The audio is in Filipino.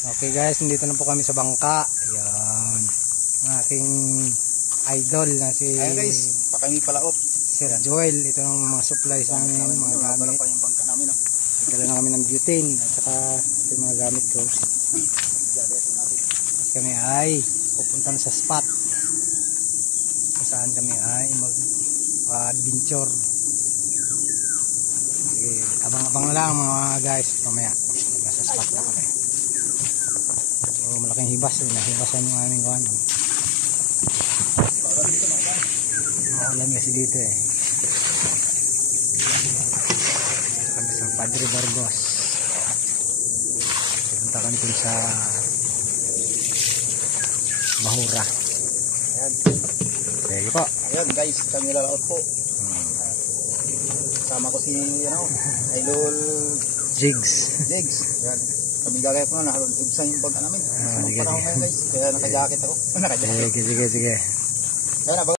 Okay guys, nandito na po kami sa bangka. Ayan. Ang aking idol na si ayan guys, pa kami palaot. Sir Joel. Ito ng mga supplies namin, mga gamit. Pa yung bangka namin, no? Nagdala na kami ng butane at saka ito yung mga gamit ko. At kami ay pupunta na sa spot kung saan kami ay mag-adventure. Sige, abang-abang na lang mga guys. Mamaya, nasa spot na kami. So, malaking hibas. Nahibasan yung aming kuhan. Maulan kasi dito eh. Kami sa Padre Burgos. Punta kami dun sa Bahura. Ayan. Sige po. Ayan guys, kami lalaot po. Sama ko si Idol Jigs. Jigs. Ayan. Kami gagayat mo na nakaibsan yung bangka namin. Sige, Panahon ngayon guys, kaya naka-jacket ako. Naka-jacket. Sige. Ayan,